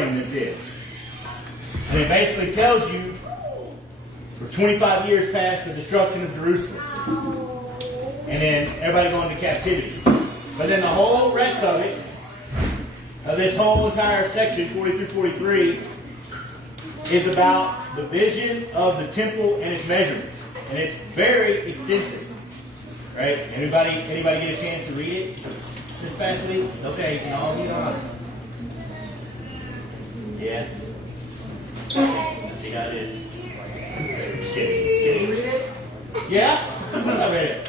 frame this is. And it basically tells you for 25 years past the destruction of Jerusalem. And then everybody going into captivity. But then the whole rest of it, of this whole entire section, 40 through 43, is about the vision of the temple and its measurements. And it's very extensive. Right? Anybody get a chance to read it this past week? Okay, can all be honest. Yeah. Let's see how it is. Just kidding. Did you read it? Yeah? I read it.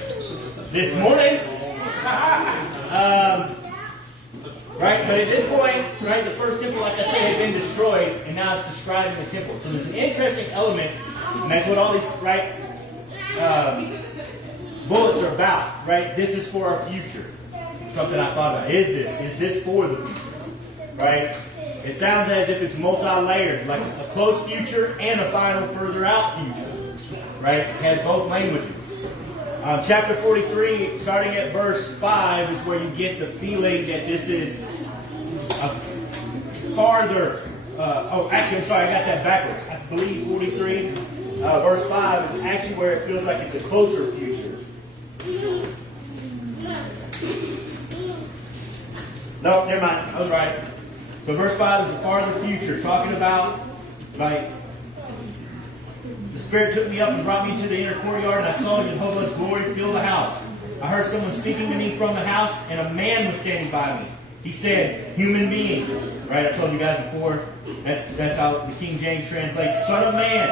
This morning. Right? But at this point, right, the first temple, like I said, had been destroyed, and now it's describing the temple. So there's an interesting element, and that's what all these, right, bullets are about, right? This is for our future. Something I thought about. Is this for the future? Right? It sounds as if it's multi-layered, like a close future and a final further out future. Right? It has both languages. Chapter 43, starting at verse 5, is where you get the feeling that this is a farther. Actually, I'm sorry, I got that backwards. I believe 43, verse 5 is actually where it feels like it's a closer future. No, never mind. I was right. So verse 5 is a farther future, talking about, like, the Spirit took me up and brought me to the inner courtyard, and I saw Jehovah's glory fill the house. I heard someone speaking to me from the house, and a man was standing by me. He said, human being. Right, I told you guys before, that's how the King James translates, Son of Man.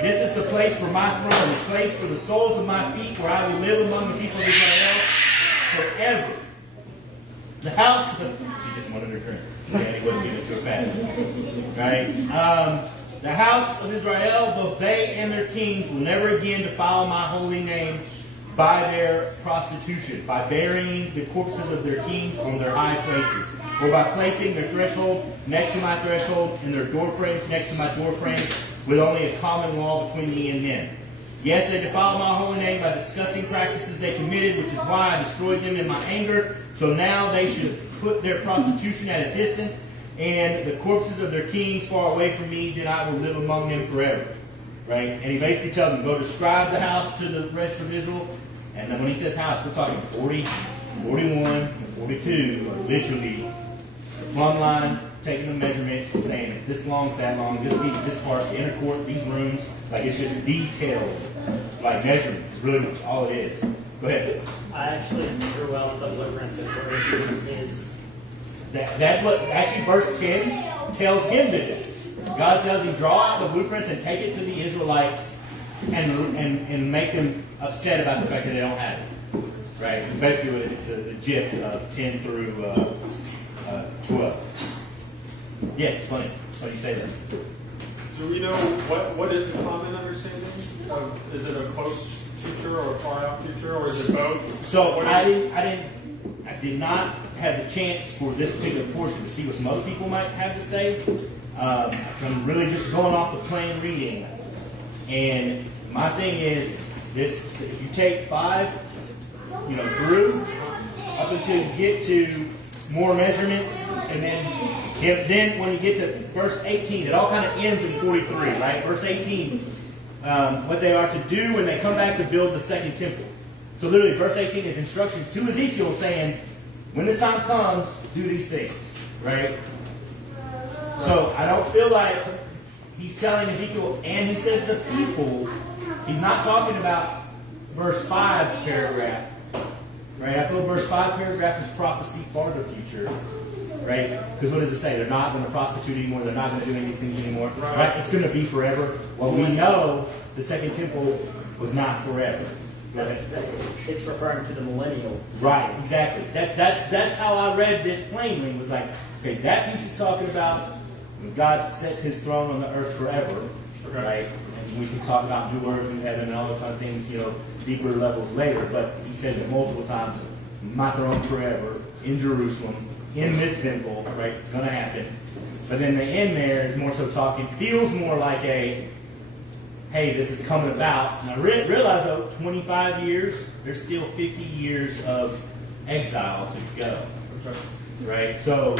This is the place for my throne, the place for the soles of my feet, where I will live among the people of Israel forever. The house, she just wanted her drink. Yeah, he wouldn't give it to her fast. Right? The house of Israel, both they and their kings, will never again defile my holy name by their prostitution, by burying the corpses of their kings on their high places, or by placing their threshold next to my threshold and their door frames next to my door frames, with only a common wall between me and them. Yes, they defiled my holy name by disgusting practices they committed, which is why I destroyed them in my anger. So now they should put their prostitution at a distance, and the corpses of their kings far away from me, then I will live among them forever. Right? And he basically tells them, go describe the house to the rest of Israel. And then when he says house, we're talking 40, 41, and 42, are literally the plumb line, taking the measurement and saying it's this long, it's that long, this piece, this part, the inner court, these rooms. Like, it's just detailed, like, measurements. It's really much all it is. Go ahead. I actually measure well the blueprints and where is. That's what actually verse 10 tells him to do. God tells him, draw out the blueprints and take it to the Israelites and make them upset about the fact that they don't have it. Right? It's basically what it's the gist of 10 through 12. Yeah, it's funny. How do you say that? Do we know what is the common understanding? Is it a close future or a far out future, or is it both? So I did not have the chance for this particular portion to see what some other people might have to say. I'm really just going off the plain reading. And my thing is this: if you take 5, through up until you get to more measurements, and then when you get to verse 18, it all kind of ends in 43, right? Verse 18, what they are to do when they come back to build the second temple. So literally, verse 18 is instructions to Ezekiel saying, when this time comes, do these things, right? So I don't feel like he's telling Ezekiel, and he says the people, he's not talking about verse 5 paragraph, right? I feel verse 5 paragraph is prophecy for the future. Right? Because what does it say? They're not going to prostitute anymore. They're not going to do any of these things anymore. Right? It's going to be forever. Well, we know the second temple was not forever. It's referring to the millennial. Right, exactly. That's how I read this plainly. It was like, okay, that piece is talking about when God sets his throne on the earth forever. Right? And we can talk about new earth and heaven and all those kind of things, deeper levels later. But he says it multiple times, my throne forever in Jerusalem. In this temple, right? It's going to happen. But then the end there is more so talking, feels more like a, hey, this is coming about. And I realize, though, 25 years, there's still 50 years of exile to go. Right? So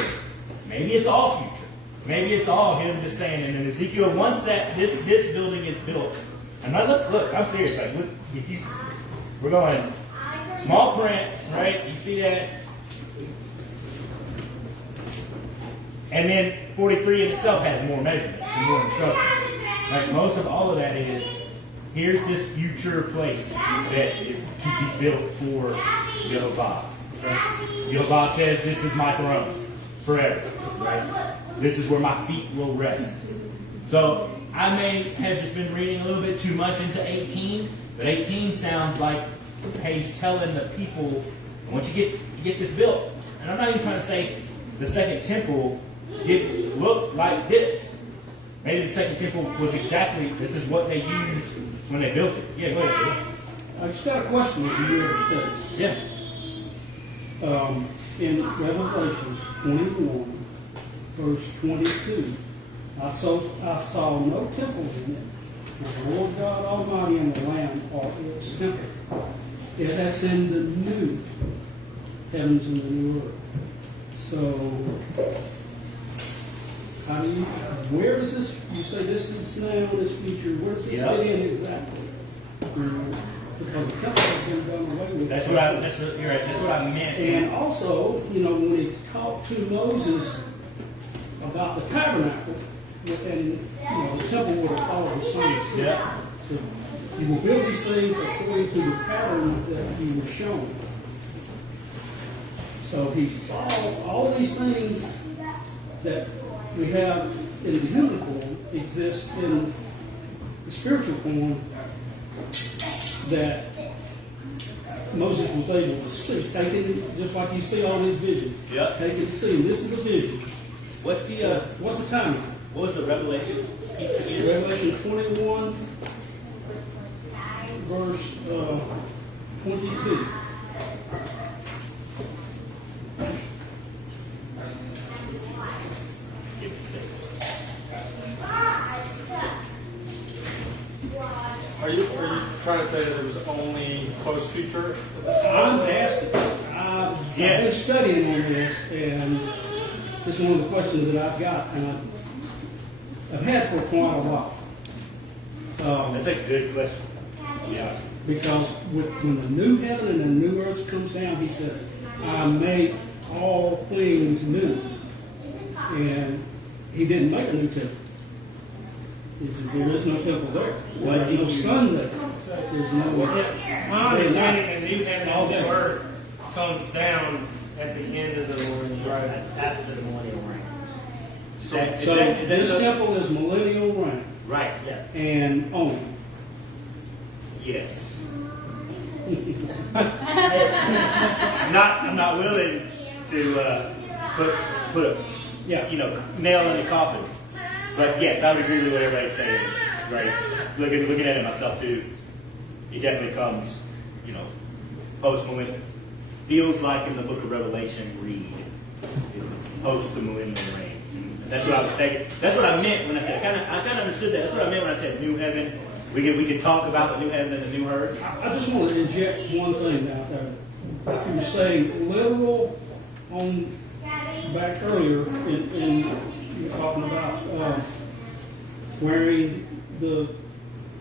maybe it's all future. Maybe it's all him just saying. And then Ezekiel, once that this building is built, and I look, I'm serious. Like, look, we're going small print, right? You see that? And then 43 in itself has more measurements and more instructions. Like, most of all of that is, here's this future place that is to be built for Jehovah. Right? Jehovah says, this is my throne forever. Right? This is where my feet will rest. So I may have just been reading a little bit too much into 18, but 18 sounds like, hey, he's telling the people, once you get this built, and I'm not even trying to say the second temple didn't look like this. Maybe the second temple was exactly, this is what they used when they built it. Yeah, go ahead, Bill. I just got a question if you ever studied. Yeah. In Revelations 21, verse 22, I saw no temples in it. The Lord God Almighty and the Lamb are its temple. It has in the new heavens and the new earth. So, where does this, you say this is now, this future, where does this fit in exactly? Because the temple has been done away with. You're right, that's what I meant. And also, when he talked to Moses about the tabernacle, and the temple would have followed the same system. Yeah. So you will build these things according to the pattern that he was shown. So he saw all these things that we have in the human form exist in the spiritual form that Moses was able to see. Taking, just like you see all these visions. Yeah. Taking to see. This is a vision. What's the timing? what was the Revelation piece again? Revelation 21, verse 22. Are you trying to say that there was only close future? I'm asking. I've been studying on this, and this is one of the questions that I've got, and I've had for quite a while. That's a good question. Yeah. Because when the new heaven and the new earth comes down, he says, I make all things new. And he didn't make a new temple. He said, there is no temple there. There's no sun there. There's no My understanding, the new heaven and new earth comes down at the end of the millennium, right after the millennial reign. So this temple is millennial reign. Right. Yeah. And only. Yes. I'm not willing to put a nail in the coffin. But yes, I would agree with what everybody's saying. Right. Looking at it myself too. It definitely comes, post millennial. Feels like in the book of Revelation, read. It's post the millennial reign. That's what I was thinking. That's what I meant when I said. I kind of understood that. That's what I meant when I said new heaven. We can talk about the new heaven and the new earth. I just want to inject one thing out there. Like you were saying, literal on back earlier in you were talking about wearing the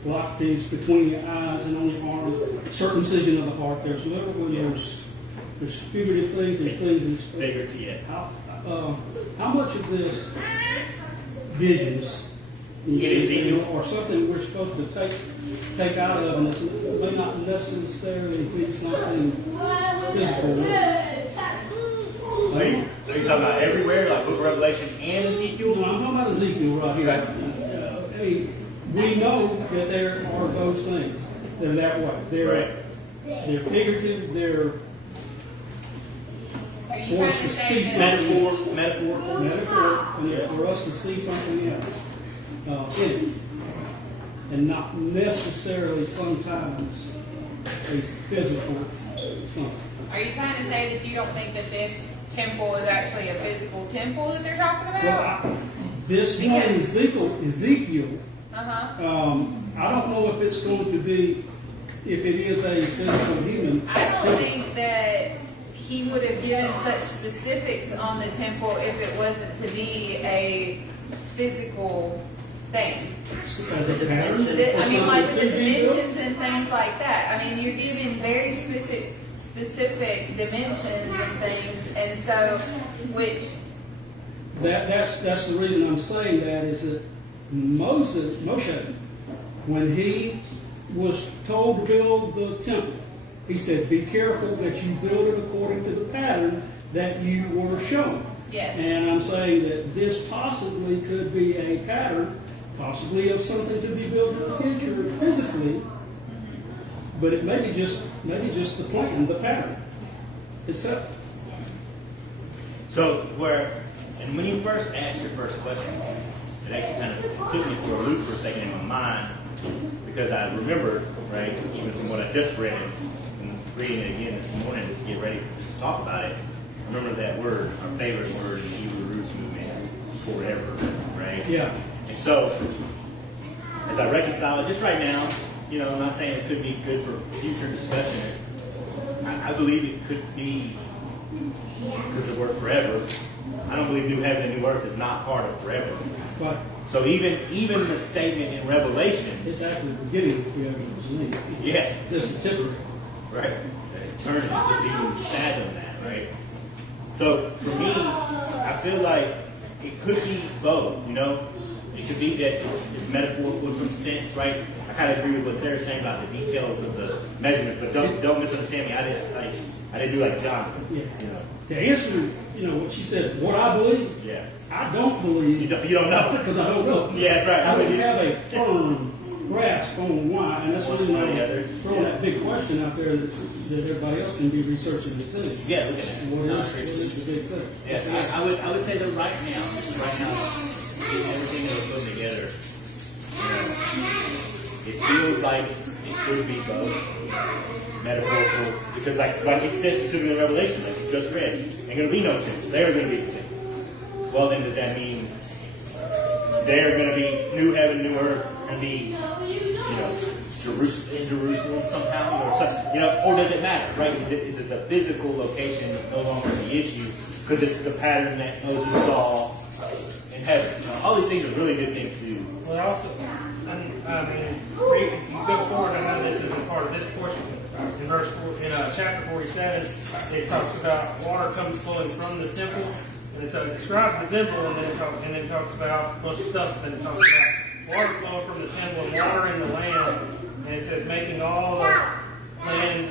lock piece between your eyes and on your arm, circumcision of the heart. There's literally there's figurative things and things in space. Figurative, yeah. How much of this visions or something we're supposed to take out of, and it may not necessarily be something physical. Are you talking about everywhere, like Book of Revelation and Ezekiel? No, I'm talking about Ezekiel right here. Hey, we know that there are those things. They're that way. They're figurative. They're for us to see something. Metaphor, and for us to see something else in it, and not necessarily sometimes a physical something. Are you trying to say that you don't think that this temple is actually a physical temple that they're talking about? Well, this one, Ezekiel, I don't know if it's going to be, if it is a physical human. I don't think that he would have given such specifics on the temple if it wasn't to be a physical thing. As a pattern? I mean, like with the dimensions and things like that. I mean, you're giving very specific dimensions and things, and so, which... That's the reason I'm saying that, is that Moshe, when he was told to build the temple, he said, be careful that you build it according to the pattern that you were shown. Yes. And I'm saying that this possibly could be a pattern, possibly of something to be built in the future physically, but it may be just the plan, the pattern itself. So and when you first asked your first question, it actually kind of took me for a loop for a second in my mind, because I remember, right, even from what I just read and reading it again this morning to get ready to talk about it, I remember that word, our favorite word in the Hebrew roots movement, forever, right? Yeah. And so, as I reconcile it just right now, I'm not saying it could be good for future discussion. I believe it could be, because of the word forever, I don't believe new heaven and new earth is not part of forever. But So even the statement in Revelation, it's actually beginning of forever, isn't it? yeah, This is temporary. right, eternity, just to even fathom that, right? So for me, I feel like it could be both, It could be that it's metaphorical in some sense, right? I kind of agree with what Sarah's saying about the details of the measurements, but don't misunderstand me. I didn't do like John. Yeah. To answer, what she said, what I believe, Yeah. I don't believe. You don't know. Because I don't know. Yeah, right. I don't have a firm grasp on why, and that's the reason I'm throwing that big question out there that everybody else can be researching it too. Yeah, look at that. What is the big thing? Yes, I would say that right now, getting everything that we're putting together, it feels like it could be both metaphorical, because like it says to in Revelation, like you just read, ain't gonna be no temple. They're gonna be the temple. Well, then does that mean they're gonna be new heaven, new earth, and be Jerusalem somehow, or something, or does it matter, right? Is it the physical location no longer the issue because it's the pattern that Moses saw in heaven? All these things are really good things to do. Well, also, if you go forward, I know this isn't part of this portion. In chapter 47, it talks about water comes flowing from the temple, and so it describes the temple, and then talks about a bunch of stuff. And then it talks about water flowing from the temple and water in the land. And it says, making all the land,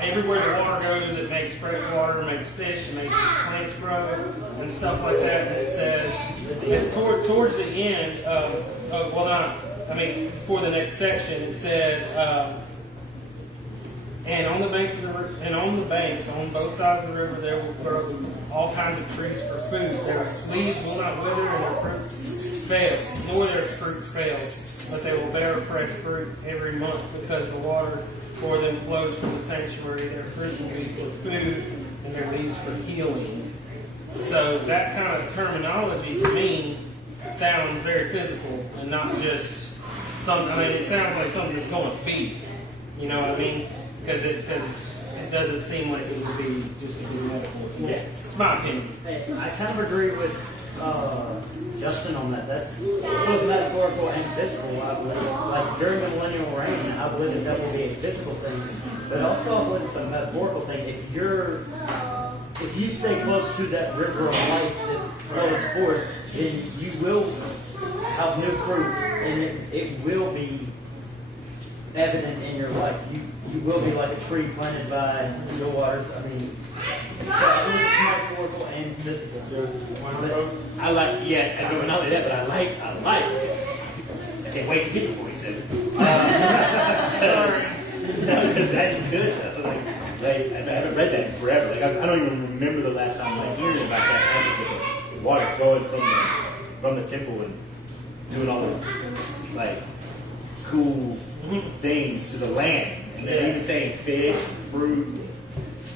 everywhere the water goes, it makes fresh water, makes fish, it makes plants grow, and stuff like that. And it says, that towards the end before the next section, it said, and on the banks on both sides of the river, there will grow all kinds of trees for food. Their leaves will not wither, and their fruit fail, nor their fruit fails, but they will bear fresh fruit every month, because the water for them flows from the sanctuary. Their fruit will be for food, and their leaves for healing. So that kind of terminology to me sounds very physical and not just something. It sounds like something that's going to be. You know what I mean? Because it doesn't seem like it would be just a good metaphor. Yeah, it's my opinion. Hey, I kind of agree with Justin on that. That's both metaphorical and physical, I believe. Like during the millennial reign, I believe that will be a physical thing, but also I believe it's a metaphorical thing. If you stay close to that river of life that flows forth, then you will have new fruit, and it will be evident in your life. You will be like a tree planted by the waters. So I believe it's metaphorical and physical. But I like, and not only that, but I like. I can't wait to get to 47. Because that's good though. Like, I haven't read that in forever. Like, I don't even remember the last time hearing about that concept of the water flowing from the temple and doing all those cool things to the land. And then even saying fish, fruit.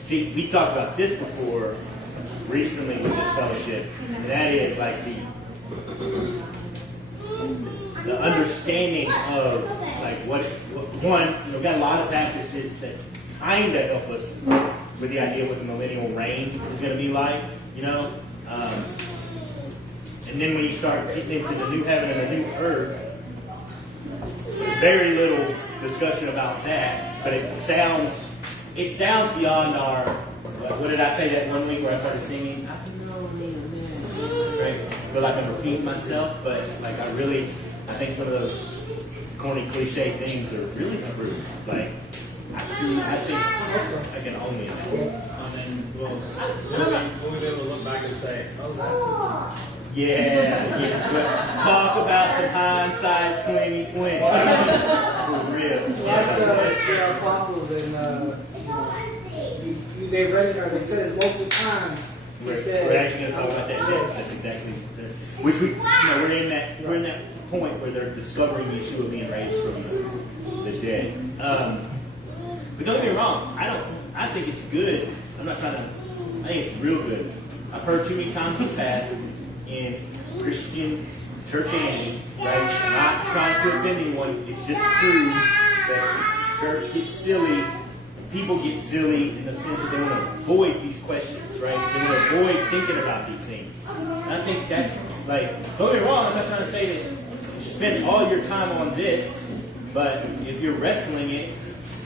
See, we talked about this before recently with this fellowship, and that is like the understanding of we've got a lot of passages that kind of help us with the idea of what the millennial reign is going to be like, and And then when you start getting into the new heaven and the new earth, there's very little discussion about that. But it sounds beyond our. What did I say that one week where I started singing? I right? I feel like I'm repeating myself, but like I think some of those corny cliche things are really true. Like I think I can only imagine. We'll be able to look back and say, oh, that's Yeah. Talk about some hindsight 2020. For real. Like the apostles and they read it or they said it multiple times. We're actually going to talk about that next. That's exactly which we're in that point where they're discovering Yeshua being raised from the dead. But don't get me wrong. I think it's good. I think it's real good. I've heard too many times in the past in Christian churchianity, right? Not trying to offend anyone. It's just true that church gets silly. People get silly in the sense that they want to avoid these questions, right? They want to avoid thinking about these things. And I think that's like, don't get me wrong, I'm not trying to say that you should spend all your time on this, but if you're wrestling it,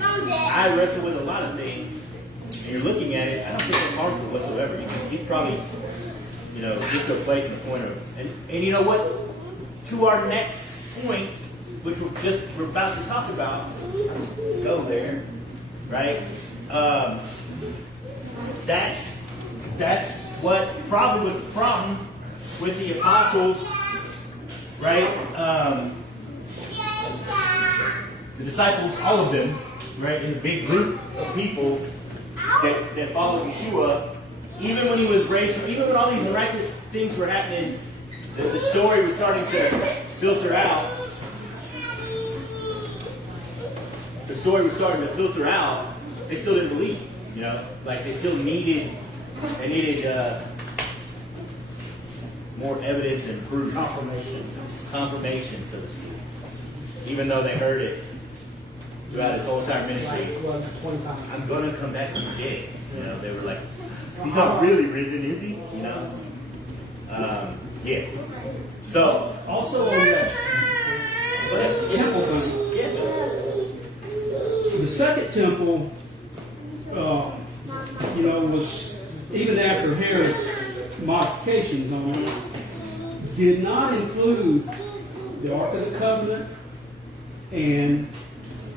I wrestle with a lot of things, and you're looking at it, I don't think it's harmful whatsoever. You probably, get to a place and a point of, and you know what? To our next point, which we're about to talk about, go there. Right? That's what probably was the problem with the apostles, right? The disciples, all of them, right, in the big group of people that followed Yeshua, even when he was raised, even when all these miraculous things were happening, the story was starting to filter out. The story was starting to filter out, they still didn't believe, like they still needed more evidence and proof. Confirmation, so to speak. Even though they heard it throughout his whole entire ministry, I'm going to come back from the dead. They were like, he's not really risen, is he? Yeah. So, Also on that temple thing, the second temple, was, even after Herod modifications on it, did not include the Ark of the Covenant, and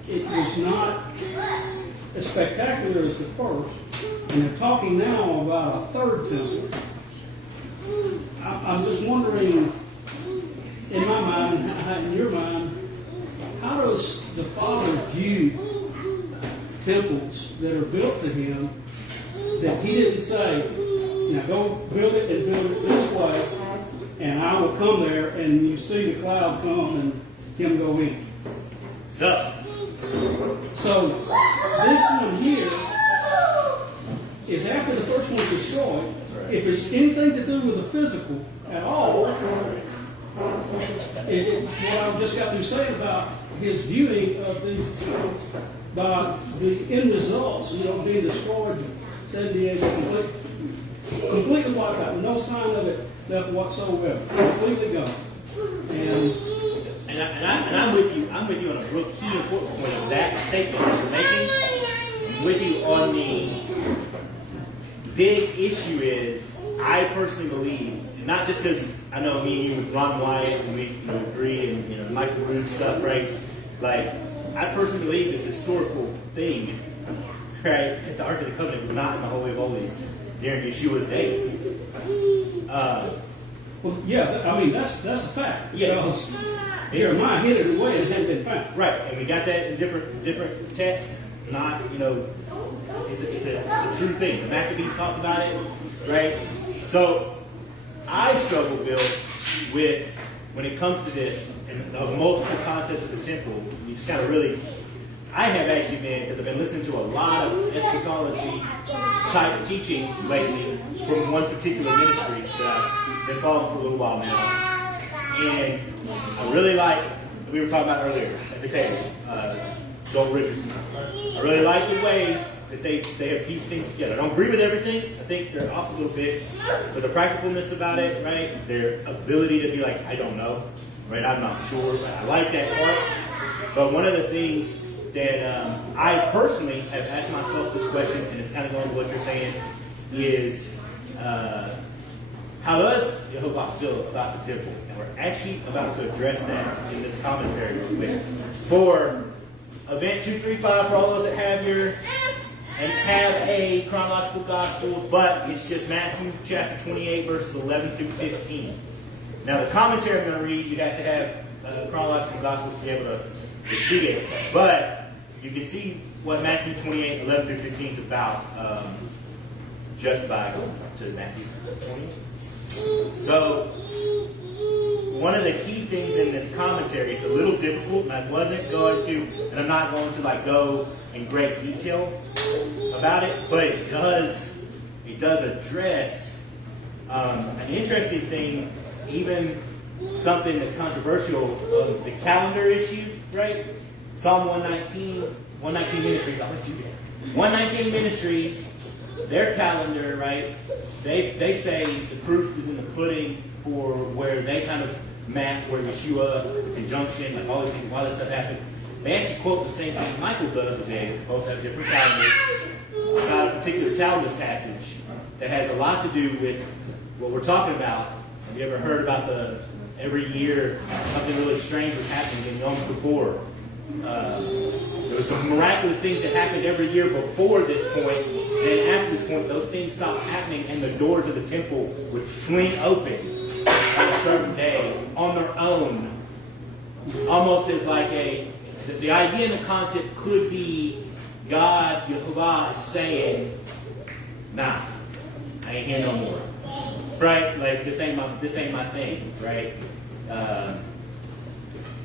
it was not as spectacular as the first. And they're talking now about a third temple. I'm just wondering, in my mind, in your mind, how does the Father view temples that are built to him that he didn't say, now go build it and build it this way, and I will come there and you see the cloud come and him go in. So this one here is after the first one was destroyed. If it's anything to do with the physical at all, what I've just got to say about his viewing of these temples by the end results, being destroyed, 78 completely wiped out, no sign of it left whatsoever, completely gone. And I'm with you. I'm with you on a real key important point of that statement that you're making. I'm with you on the big issue is I personally believe, not just because I know me and you with Ron Wyatt and we agree and Michael Rood stuff, right? Like I personally believe it's a historical thing, right? That the Ark of the Covenant was not in the Holy of Holies during Yeshua's day. That's a fact. Yeah. Jeremiah hid it away and it hadn't been found. Right, and we got that in different texts. Not, it's a true thing. The Maccabees talk about it, right? So I struggle, Bill, with when it comes to this and the multiple concepts of the temple. You just kind of really. I have actually been, because I've been listening to a lot of eschatology type teachings lately from one particular ministry that I've been following for a little while now. And I really like, we were talking about earlier at the table, Joel Richardson. I really like the way that they have pieced things together. I don't agree with everything. I think they're off a little bit. But the practicalness about it, right? Their ability to be like, I don't know, right? I'm not sure. But I like that part. But one of the things that I personally have asked myself this question, and it's kind of going to what you're saying, is how does Jehovah feel about the temple? And we're actually about to address that in this commentary real quick. For Event 235, for all those that have a chronological gospel, but it's just Matthew chapter 28, verses 11 through 15. Now, the commentary I'm going to read, you have to have chronological gospels to be able to see it. But you can see what Matthew 28, 11 through 15 is about just by going to Matthew 28. So, one of the key things in this commentary, it's a little difficult, and I wasn't going to, and I'm not going to go in great detail about it, but it does address an interesting thing, even something that's controversial, the calendar issue, right? Psalm 119 Ministries, I always do that. 119 Ministries, their calendar, right? They say the proof is in the pudding for where they kind of map where Yeshua, the conjunction, like all these things, why this stuff happened. They actually quote the same thing Michael does. They both have different calendars about a particular Talmud passage that has a lot to do with what we're talking about. Have you ever heard about every year something really strange was happening in Yom Kippur? There were some miraculous things that happened every year before this point. Then after this point, those things stopped happening, and the doors of the temple would fling open on a certain day on their own, almost as like the idea and the concept could be God, Yehovah, is saying, nah, I ain't here no more, right? Like this ain't my thing, right?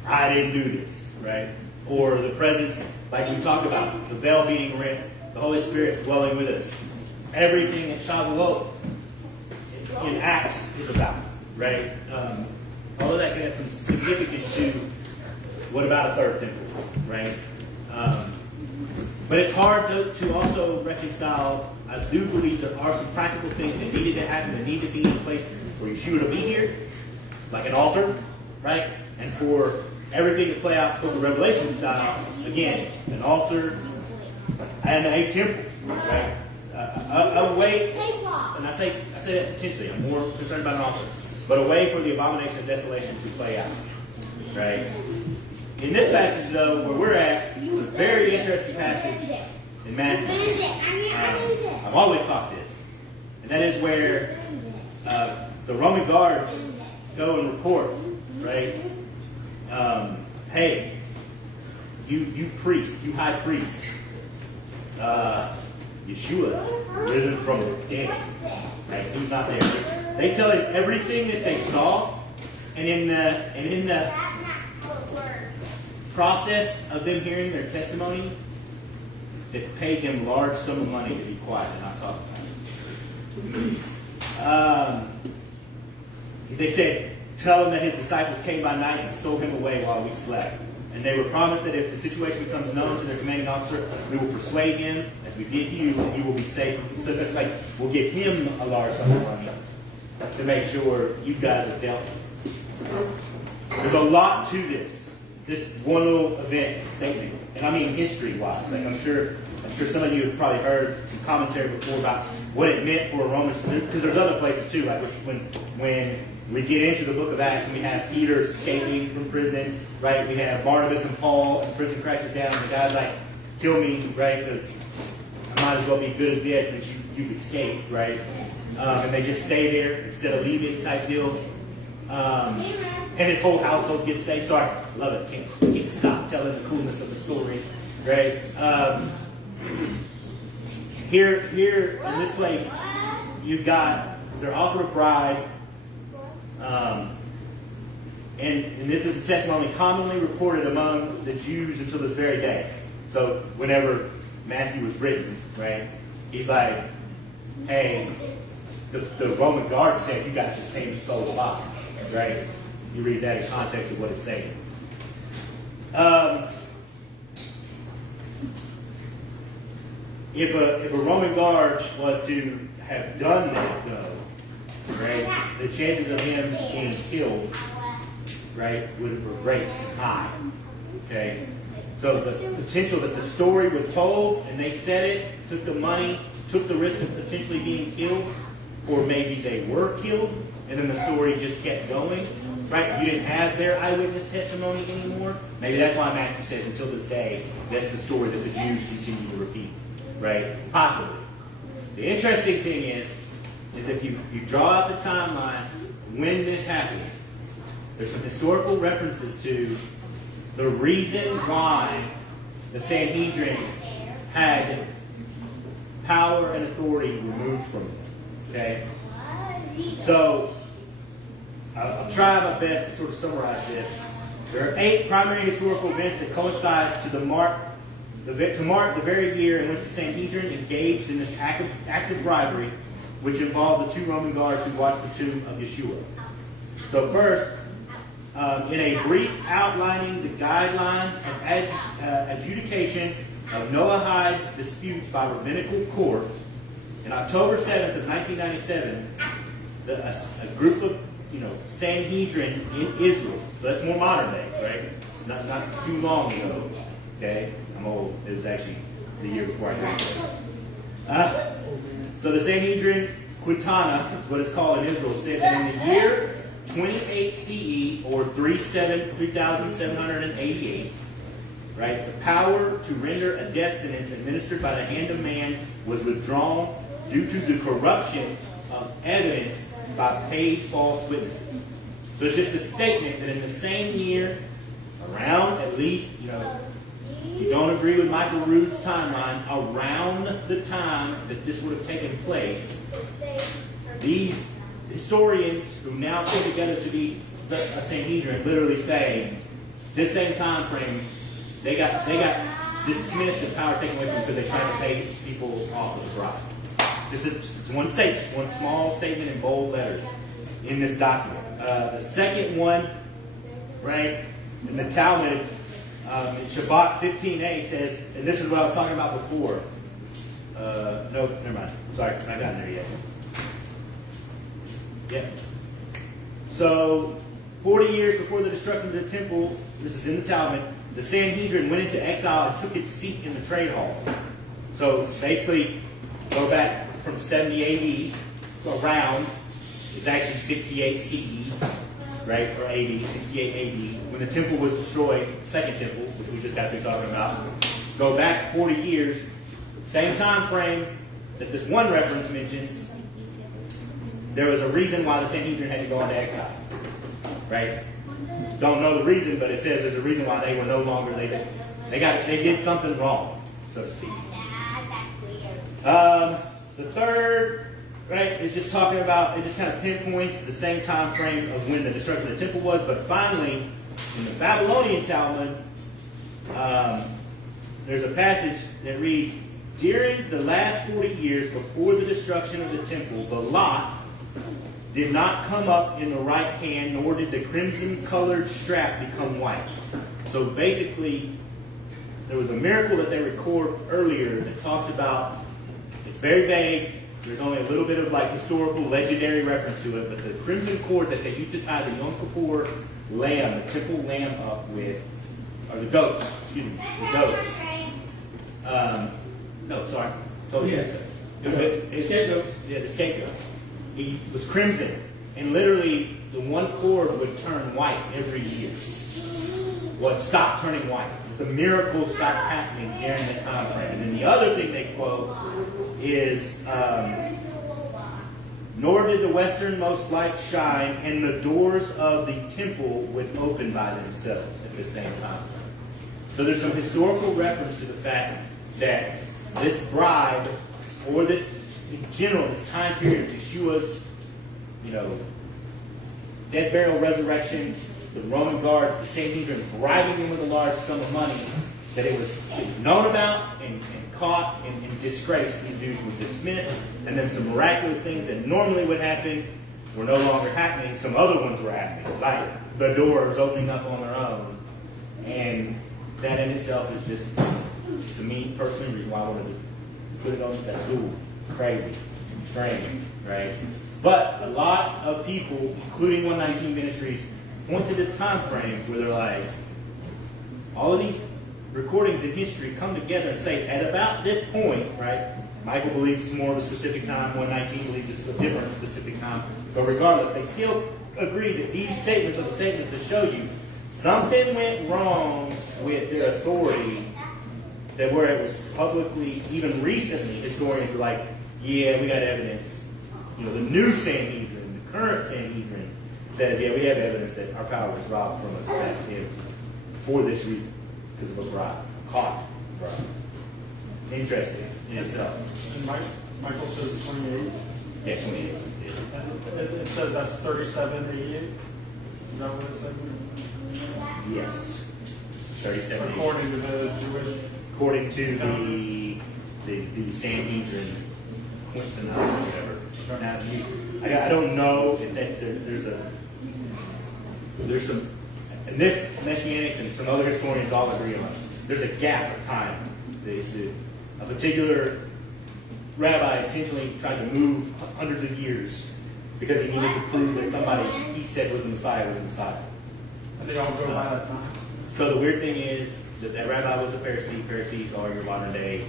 I didn't do this, right? Or the presence, like we talked about, the veil being rent, the Holy Spirit dwelling with us. Everything that Shavuot in Acts is about, right? All of that can have some significance to what about a third temple, right? But it's hard to also reconcile. I do believe there are some practical things that needed to happen, that need to be in place for Yeshua to be here, like an altar, right? And for everything to play out for the Revelation style, again, an altar and a temple, right? A way, and I say that intentionally, I'm more concerned about an altar, but a way for the abomination of desolation to play out, right? In this passage, though, where we're at, it's a very interesting passage in Matthew. I've always thought this, and that is where the Roman guards go and report, right? Hey, you priest, you high priest, Yeshua's risen from the dead, right? He's not there. They tell him everything that they saw, and in the process of them hearing their testimony, they paid him large sum of money to be quiet and not talk about it. They said, tell him that his disciples came by night and stole him away while we slept. And they were promised that if the situation becomes known to their commanding officer, we will persuade him, as we did you, and you will be safe. So that's like, we'll give him a large sum of money to make sure you guys are dealt with. There's a lot to this one little event statement. And I mean history-wise. Like I'm sure some of you have probably heard some commentary before about what it meant for Romans, because there's other places too, like when we get into the book of Acts and we have Peter escaping from prison, right? We have Barnabas and Paul, and prison crashes down, and the guy's like, kill me, right? Because I might as well be good as dead since you've escaped, right? And they just stay there instead of leaving type deal. And his whole household gets saved. Sorry, love it. Can't stop telling the coolness of the story, right? Here in this place, you've got their offer of bride. And this is a testimony commonly reported among the Jews until this very day. So whenever Matthew was written, right, he's like, hey, the Roman guard said you guys just came and stole the body, right? You read that in context of what it's saying. if a Roman guard was to have done that, though, right, the chances of him being killed, right, were great and high. Okay? So the potential that the story was told and they said it, took the money, took the risk of potentially being killed, or maybe they were killed, and then the story just kept going. Right? You didn't have their eyewitness testimony anymore. Maybe that's why Matthew says until this day, that's the story that the Jews continue to repeat. Right? Possibly. The interesting thing is if you draw out the timeline when this happened, there's some historical references to the reason why the Sanhedrin had power and authority removed from them. Okay? So, I'll try my best to sort of summarize this. There are 8 primary historical events that coincide to mark the very year in which the Sanhedrin engaged in this act of bribery, which involved the 2 Roman guards who watched the tomb of Yeshua. So first, in a brief outlining the guidelines of adjudication of Noahide disputes by rabbinical court, in October 7th of 1997, a group of Sanhedrin in Israel. So that's more modern day, right? Not too long ago. Okay, I'm old. It was actually the year before I graduated. So the Sanhedrin Quintana, is what it's called in Israel, said that in the year 28 CE, or 3788, right, the power to render a death sentence administered by the hand of man was withdrawn due to the corruption of evidence by paid false witnesses. So it's just a statement that in the same year, around at least, if you don't agree with Michael Rood's timeline, around the time that this would have taken place, these historians who now put together to be a Sanhedrin literally say this same time frame they got dismissed and power taken away from them because they tried to pay people off of the bribe. It's one statement, one small statement in bold letters in this document. The second one, right, in the Talmud, in Shabbat 15a says, and this is what I was talking about before. No, never mind. Sorry, I'm not gotten there yet. Yeah. So, 40 years before the destruction of the temple, this is in the Talmud, the Sanhedrin went into exile and took its seat in the trade hall. So, basically, go back from 70 AD around, it's actually 68 CE, right, or AD, 68 AD, when the temple was destroyed, second temple, which we just got through talking about. Go back 40 years, same time frame that this one reference mentions. There was a reason why the Sanhedrin had to go into exile, right? Don't know the reason, but it says there's a reason why they were no longer, they did something wrong, so to speak. The third, right, is just talking about, it just kind of pinpoints the same time frame of when the destruction of the temple was, but finally, in the Babylonian Talmud, there's a passage that reads, during the last 40 years before the destruction of the temple, the lot did not come up in the right hand, nor did the crimson-colored strap become white. So basically, there was a miracle that they record earlier that talks about, it's very vague, there's only a little bit of historical, legendary reference to it, but the crimson cord that they used to tie the Yom Kippur lamb, the temple lamb up with, or the goats, excuse me, the goats. No, sorry, totally. Yes. Scapegoats. Yeah, the scapegoats. It was crimson, and literally the one cord would turn white every year. Well, it stopped turning white. The miracle stopped happening during this time frame. And then the other thing they quote is, nor did the westernmost light shine, and the doors of the temple would open by themselves at the same time. So there's some historical reference to the fact that this bribe, or this, in general, this time period of Yeshua's, dead, burial, resurrection, the Roman guards, the Sanhedrin bribing him with a large sum of money, that it was known about and caught and disgraced. These dudes were dismissed, and then some miraculous things that normally would happen were no longer happening. Some other ones were happening, like the doors opening up on their own. And that in itself is just, to me personally, the reason why I wanted to put it on, that's cool, crazy, strange, right? But a lot of people, including 119 Ministries, point to this time frame where they're like, all of these recordings in history come together and say, at about this point, right? Michael believes it's more of a specific time, 119 believes it's a different specific time, but regardless, they still agree that these statements are the statements that show you something went wrong with their authority, that where it was publicly, even recently, historians were like, yeah, we got evidence. You know, the new Sanhedrin, the current Sanhedrin, says, yeah, we have evidence that our power was robbed from us back then for this reason, because of a bribe, caught bribe. Interesting in itself. And Michael says 28. Yeah, 28. It says that's 3788. Is that what it said? Yes. 37. According to the Jewish. According to the Sanhedrin, Quinton, or whatever. Now, I don't know if that there's some, and this Messianics and some other historians all agree on. There's a gap of time. A particular rabbi intentionally tried to move hundreds of years because he needed to prove that somebody he said was the Messiah was the Messiah. And they all go by that time. So the weird thing is that rabbi was a Pharisee. Pharisees are your modern day,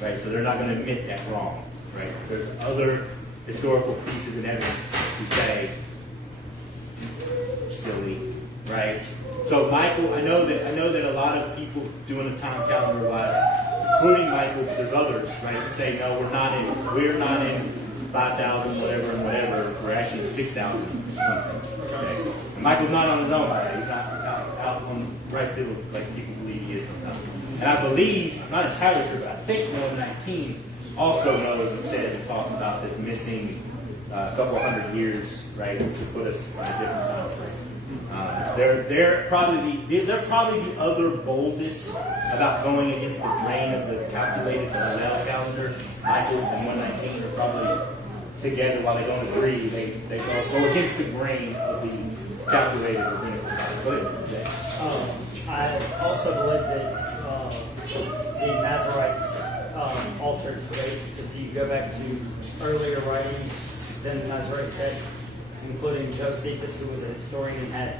right? So they're not going to admit that wrong, right? There's other historical pieces and evidence to say silly, right? So Michael, I know that a lot of people doing the time calendar wise, including Michael, but there's others, right? That say no, we're not in 5,000 whatever and whatever. We're actually in 6,000 or something. Okay? And Michael's not on his own by that. He's not out on the right field like people believe he is sometimes. And I believe, I'm not entirely sure, but I think 119 also knows and says and talks about this missing couple hundred years, right, to put us in a different time frame. They're probably the other boldest about going against the grain of the calculated Hillel calendar. Michael and 119 are probably together while they don't agree. They go against the grain of the calculated rabbinical calendar. Go ahead, Jay. I also believe that the Nazarites altered dates. If you go back to earlier writings than the Nazarite text, including Josephus, who was a historian and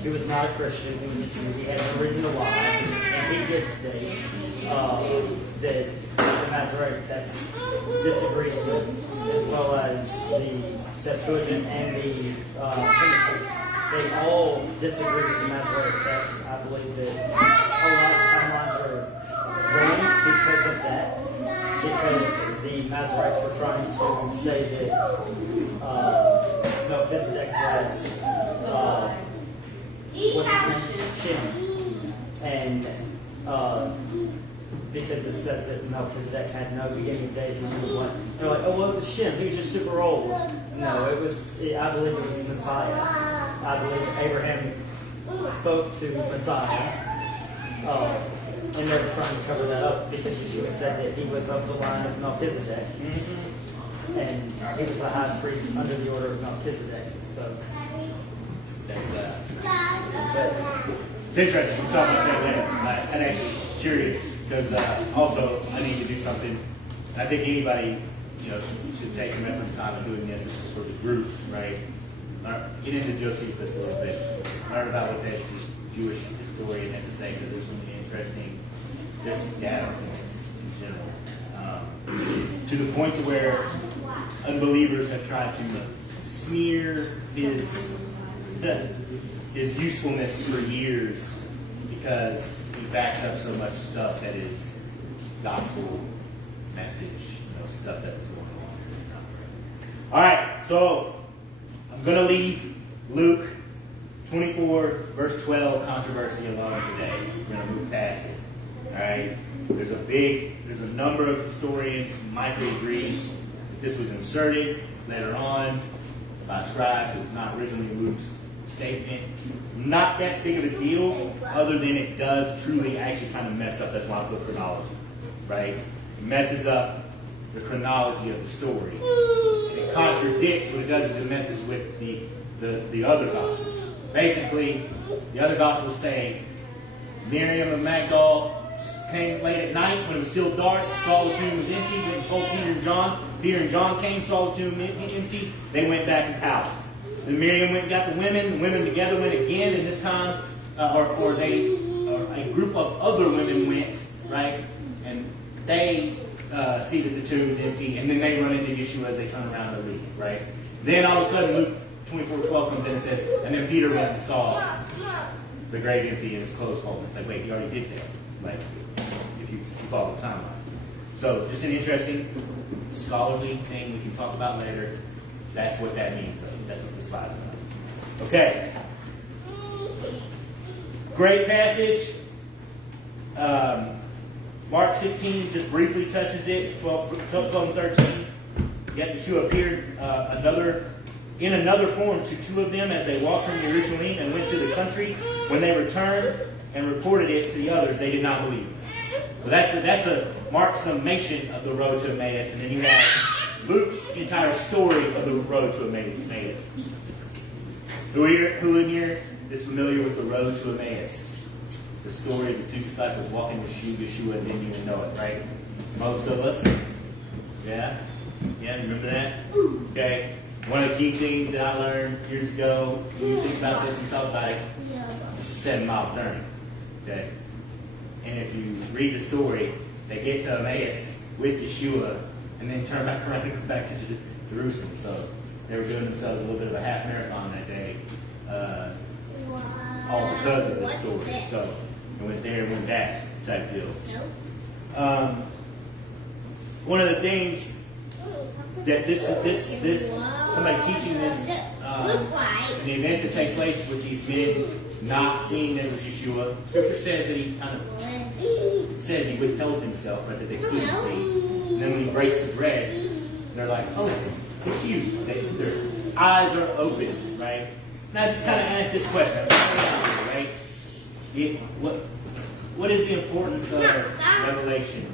he was not a Christian, he had no reason to lie, and he gives dates that the Nazarite text disagrees with, as well as the Septuagint and the Pentateuch. They all disagree with the Nazarite text. I believe that a lot of timelines are wrong because of that, because the Nazarites were trying to say that Melchizedek was what's his name? Shem. And because it says that Melchizedek had no beginning of days and no one. They're like, oh, well, it was Shem. He was just super old. No, I believe it was Messiah. I believe Abraham spoke to Messiah. And they were trying to cover that up because Yeshua said that he was of the line of Melchizedek. And he was the high priest under the order of Melchizedek. So That's it's interesting. We'll talk about that later. I'm actually curious because also I need to do something. I think anybody should take some effort and time in doing this. This is for the group, right? Get into Josephus a little bit. Learn about what that Jewish historian had to say because there's some interesting just data points in general. To the point to where unbelievers have tried to smear his usefulness for years because he backs up so much stuff that is gospel message, stuff that is going on during the time frame. All right, so I'm going to leave Luke 24, verse 12 controversy alone today. We're going to move past it. All right, there's a number of historians. Michael agrees that this was inserted later on by scribes. It was not originally Luke's statement. Not that big of a deal, other than it does truly actually kind of mess up. That's why I put chronology, right? It messes up the chronology of the story. And it contradicts, what it does is it messes with the other gospels. Basically, the other gospels say Miriam of Magdal came late at night when it was still dark, saw the tomb was empty, went and told Peter and John. Peter and John came, saw the tomb empty. They went back and pouted. Then Miriam went and got the women together went again, and this time, or a group of other women went, right? And they see that the tomb is empty, and then they run into Yeshua as they turn around to leave, right? Then all of a sudden, Luke 24:12 comes in and says, and then Peter went and saw the grave empty and his clothes folded. It's like, wait, you already did that. Like, if you follow the timeline. So, just an interesting scholarly thing we can talk about later. That's what that means, though. That's what the slide's about. Okay. Great passage. Mark 16 just briefly touches it. 12 and 13. Yet Yeshua appeared in another form to two of them as they walked from Jerusalem and went to the country. When they returned and reported it to the others, they did not believe. So that's a Mark's summation of the road to Emmaus, and then you have Luke's entire story of the road to Emmaus. Who in here is familiar with the road to Emmaus? The story of the two disciples walking with Yeshua and didn't even know it, right? Most of us. Yeah? Yeah, remember that? Okay. One of the key things that I learned years ago, when you think about this and talk about it, it's a 7-mile journey. Okay? And if you read the story, they get to Emmaus with Yeshua and then turn back around and go back to Jerusalem. So they were doing themselves a little bit of a half marathon that day, all because of this story. So they went there and went back type deal. One of the things that this somebody teaching this the events that take place with these men not seeing that it was Yeshua. Scripture says that he withheld himself, right, that they couldn't see. And then when he breaks the bread, they're like, "Oh, it's you." Their eyes are open, right? And I just kind of asked this question, right? What is the importance of revelation?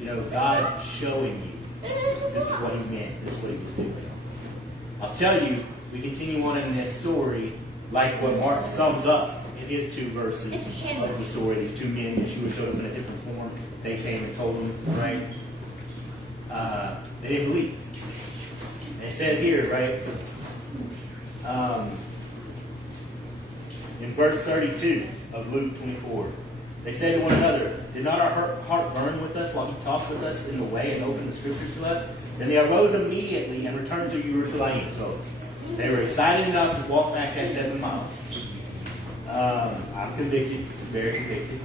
You know, God showing you. This is what he meant. This is what he was doing. I'll tell you, we continue on in this story, like what Mark sums up in his 2 verses of the story. These 2 men, Yeshua showed them in a different form. They came and told them, right? They didn't believe. And it says here, right? In verse 32 of Luke 24, they said to one another, "Did not our heart burn with us while he talked with us in the way and opened the scriptures to us?" Then they arose immediately and returned to Jerusalem. So they were excited enough to walk back that 7 miles. I'm convicted, very convicted.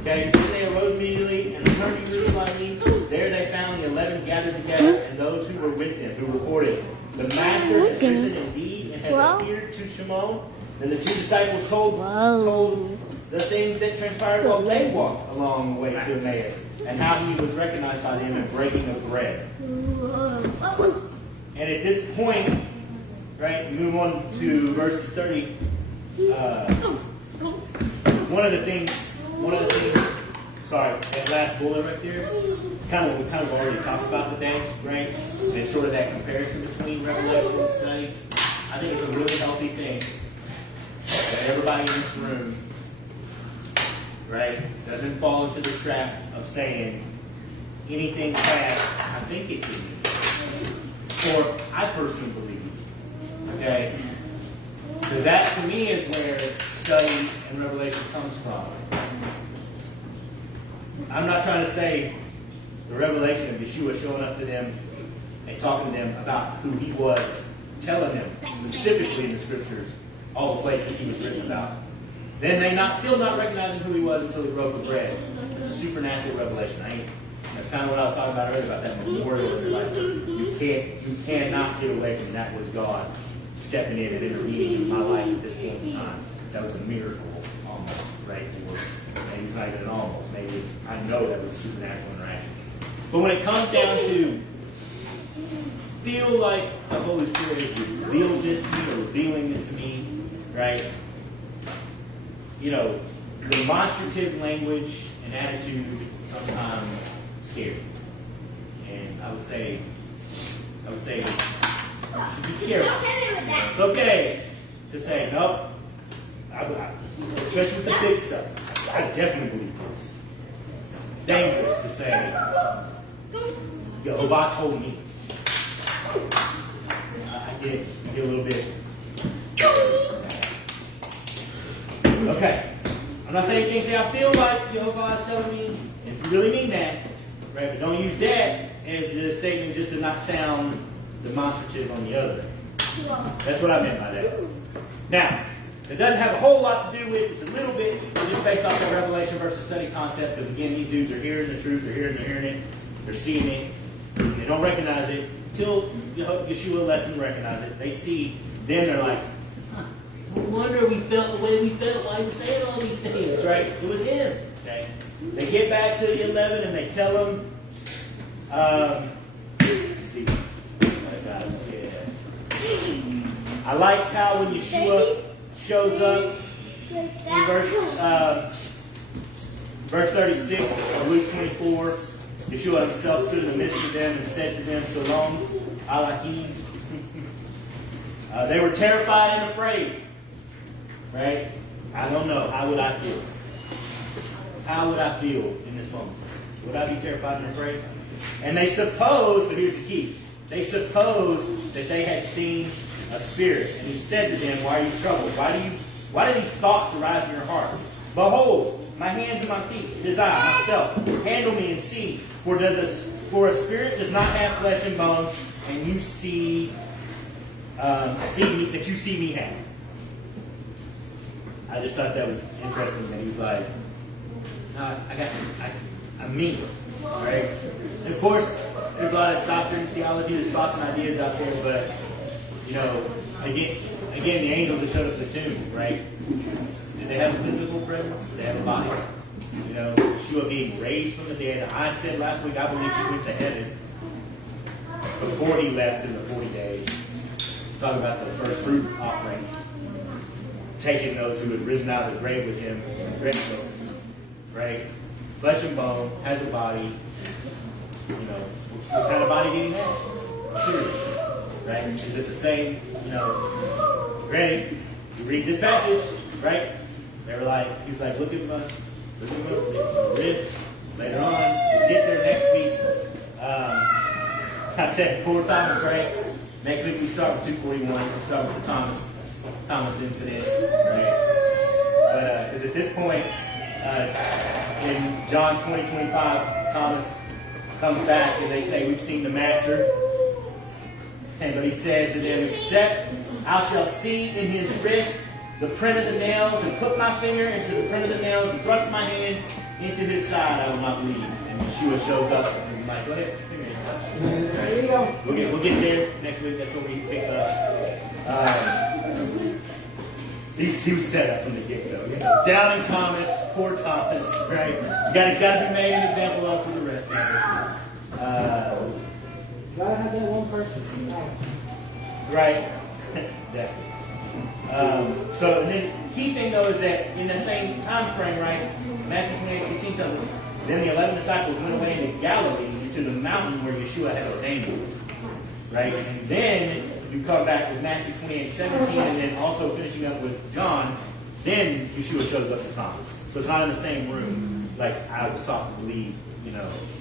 Okay, then they arose immediately and returned to Jerusalem. There they found the 11 gathered together and those who were with them, who reported, "The Master has risen indeed and has appeared to Shimon." Then the 2 disciples told the things that transpired while they walked along the way to Emmaus, and how he was recognized by them in breaking of bread. And at this point, right, we move on to verse 30. One of the things, sorry, that last bullet right there, it's kind of what we kind of already talked about today, right? And it's sort of that comparison between Revelation and study. I think it's a really healthy thing that everybody in this room, right, doesn't fall into the trap of saying anything past, "I think it could be," or "I personally believe it." Okay? Because that, to me, is where study and revelation comes from. I'm not trying to say the revelation of Yeshua showing up to them and talking to them about who he was, telling them specifically in the scriptures all the places he was written about. Then they still not recognizing who he was until he broke the bread. It's a supernatural revelation. That's kind of what I was talking about earlier about that memorial. Like, you cannot get away from that was God stepping in and intervening in my life at this point in time. That was a miracle, almost, right? Or maybe it's not even an almost. Maybe I know that was a supernatural interaction. But when it comes down to feel like the Holy Spirit has revealed this to me or revealing this to me, right? You know, demonstrative language and attitude sometimes scare me. And I would say you should be scared. It's okay to say, nope, especially with the big stuff. I definitely believe this. It's dangerous to say, Jehovah told me. I get a little bit. Okay. I'm not saying you can't say I feel like Jehovah is telling me. If you really mean that, right? But don't use that as the statement just to not sound demonstrative on the other. That's what I meant by that. Now, it doesn't have a whole lot to do with, it's a little bit just based off the revelation versus study concept, because again, these dudes are hearing the truth, they're hearing it, they're seeing it, they don't recognize it until Yeshua lets them recognize it. They see, then they're like, no wonder we felt the way we felt while he was saying all these things, right? It was him. Okay. They get back to the 11 and they tell him, let's see. I liked how when Yeshua shows up in verse 36 of Luke 24, Yeshua himself stood in the midst of them and said to them, Shalom, Alakim. They were terrified and afraid. Right? I don't know. How would I feel? How would I feel in this moment? Would I be terrified and afraid? And they supposed, but here's the key. They supposed that they had seen a spirit. And he said to them, why are you troubled? Why do these thoughts arise in your heart? Behold, my hands and my feet, it is I, myself. Handle me and see. For a spirit does not have flesh and bones, and you see that you see me have. I just thought that was interesting that he's like, I'm me, right? And of course, there's a lot of doctrine, theology, there's thoughts and ideas out there, but, again, the angels that showed up at the tomb, right? Did they have a physical presence? Did they have a body? Yeshua being raised from the dead. I said last week, I believe he went to heaven before he left in the 40 days. Talking about the first fruit offering. Taking those who had risen out of the grave with him, right? Flesh and bone, has a body. What kind of body did he have? Sure. Right? Is it the same? Granted, you read this passage, right? They were like, he was like, look at my wrist. Later on, we'll get there next week. I said, poor Thomas, right? Next week we start with 241. We'll start with the Thomas incident, right? But because at this point, in John 20:25, Thomas comes back and they say, we've seen the Master. But he said to them, except I shall see in his wrist the print of the nails, and put my finger into the print of the nails, and thrust my hand into his side, I will not believe. And Yeshua shows up, and he's like, go ahead, come here. There you go. We'll get there next week. That's what we pick up. He was set up from the get-go. Doubting Thomas, poor Thomas, right? He's got to be made an example of for the rest of us. Gotta have that one person. Right. Exactly. So, and then the key thing, though, is that in that same time frame, right, Matthew 28:16 tells us, then the 11 disciples went away into Galilee, into the mountain where Yeshua had ordained them. Right? And then you come back with Matthew 28:17, and then also finishing up with John, then Yeshua shows up to Thomas. So it's not in the same room, like I was taught to believe,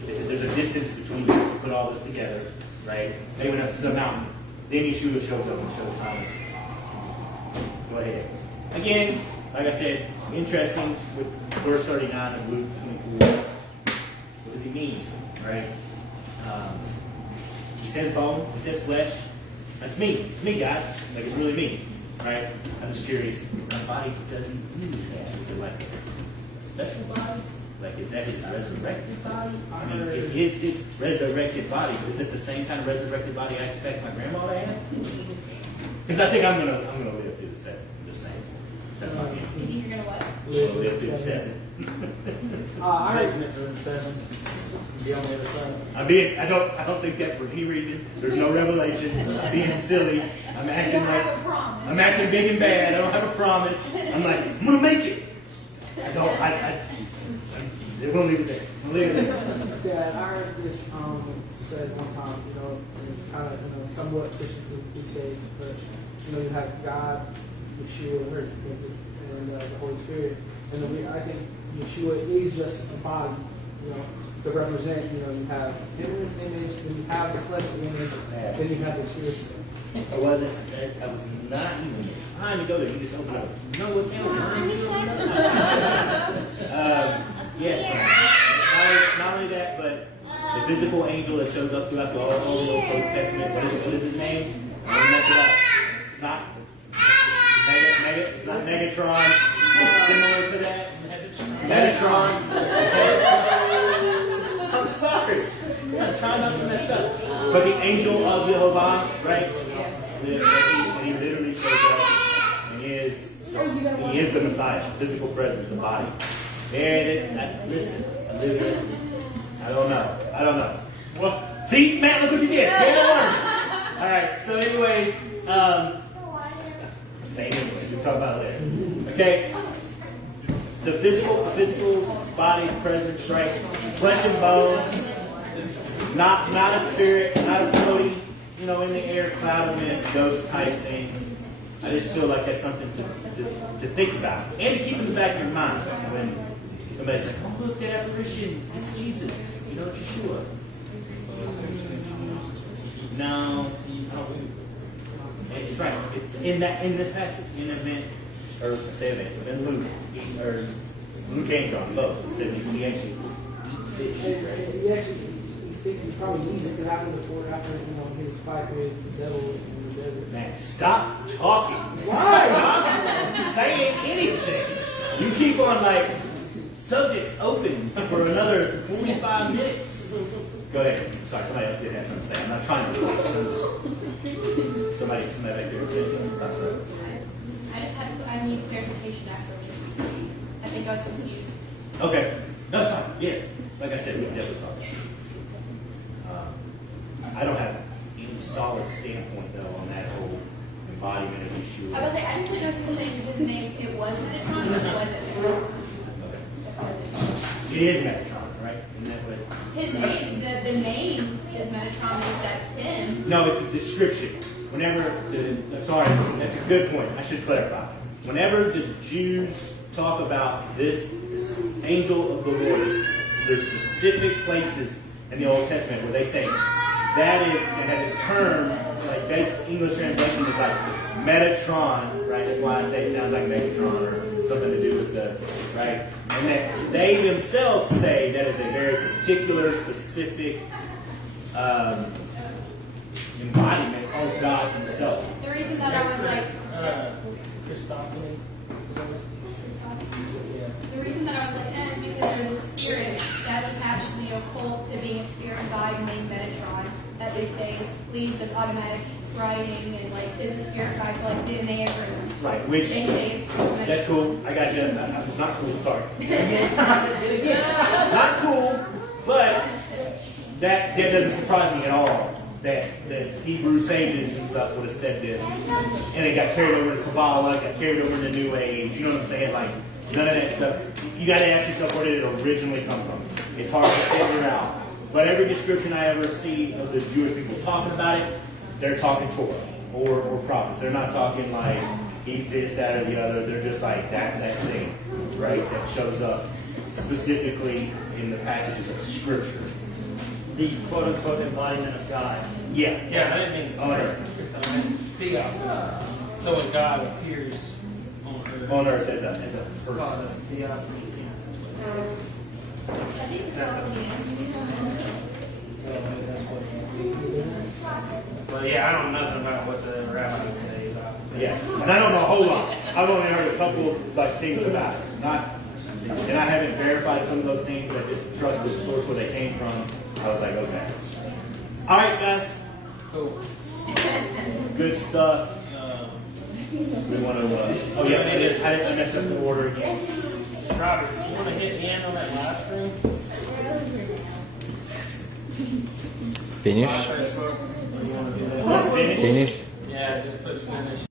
there's a distance between them to put all this together, right? They went up to the mountain. Then Yeshua shows up and shows Thomas. Go ahead. Again, like I said, interesting with verse 39 of Luke 24. What does he mean, right? He says bone, he says flesh. That's me. It's me, guys. Like, it's really me, right? I'm just curious. My body doesn't really have. Is it like a special body? Like, is that his resurrected body? I mean, is his resurrected body, is it the same kind of resurrected body I expect my grandma to have? Because I think I'm gonna live through the 7. I'm just saying. That's my view. You think you're gonna what? Live through the 7. I reckon it's in 7. Be on the other side. I don't think that for any reason. There's no revelation. I'm being silly. I'm acting big and bad. I don't have a promise. I'm like, I'm gonna make it. We'll leave it there. Dad, I heard this said one time, and it's kind of, somewhat Christian cliche, but, you have God, Yeshua, and the Holy Spirit. And I think Yeshua is just a body, to represent, you have him in his image, then you have the fleshly image, then you have the spirit. I was not even trying to go there. You just opened up. No, what yes. Not only that, but the physical angel that shows up throughout the Old Testament. What is his name? I'm gonna mess it up. It's not It's not Megatron. It's similar to that. Metatron. I'm sorry. I'm trying not to mess up. But the angel of Jehovah, right? That he literally shows up and he is the Messiah, physical presence, the body. And listen, I don't know. Well, see, Matt, look what you did. All right. So, anyways, we'll talk about it later. Okay. The physical body presence, right? Flesh and bone, not a spirit, not a floating, in the air, cloud of mist, those type things. I just feel like that's something to think about and to keep in the back of your mind when somebody's like, "Oh, look, that apparition, it's Jesus, Yeshua." No, it's right. In this passage, in Luke and John both, it says he actually eats fish, right? He probably needs it to happen before after his fight with the devil in the desert. Man, stop talking. Why? Stop saying anything. You keep on subjects open for another 45 minutes. Go ahead. Sorry, somebody else did have something to say. I'm not trying to rush. Somebody back there said something. I need clarification afterwards. I think I was confused. Okay. No, it's fine. Yeah. Like I said, we definitely talked. I don't have any solid standpoint though on that whole embodiment of Yeshua. I was like, I just didn't know if you were saying his name, it was Metatron, or it wasn't. Okay. It is Metatron, right? Isn't that what His name, the name is Metatron, if that's him. No, it's a description. I'm sorry, that's a good point. I should clarify. Whenever the Jews talk about this angel of the Lord, there's specific places in the Old Testament where they say that is, and that this term, basic English translation is like Metatron, right? That's why I say it sounds like Megatron or something to do with the, right? And that they themselves say that is a very particular, specific embodiment of God Himself. The reason that I was like, the reason that I was like that is because there's a spirit that's attached to the occult to being a spirit guide named Metatron that they say leads this automatic writing and is a spirit guide for DNA or right, which they say it's that's cool. I got you. It's not cool. Sorry. Not cool, but that doesn't surprise me at all. That Hebrew sages and stuff would have said this, and it got carried over to Kabbalah, got carried over to New Age. You know what I'm saying? None of that stuff. You got to ask yourself where did it originally come from. It's hard to figure out. But every description I ever see of the Jewish people talking about it, they're talking Torah or prophets. They're not talking he's this, that, or the other. They're just that's that thing, right? That shows up specifically in the passages of Scripture. The quote-unquote embodiment of God. Yeah. Yeah, I didn't mean theos. So when God appears on earth as a person. But yeah, I don't know nothing about what the rabbis say about it. Yeah, and I don't know a whole lot. I've only heard a couple of things about it. And I haven't verified some of those things. I just trust the source where they came from. I was like, okay. All right, guys. Cool. Good stuff. We want to. Oh yeah, I messed up the order again. Robert, you want to hit the end on that live stream? Finish. Or you want to do that? Finish.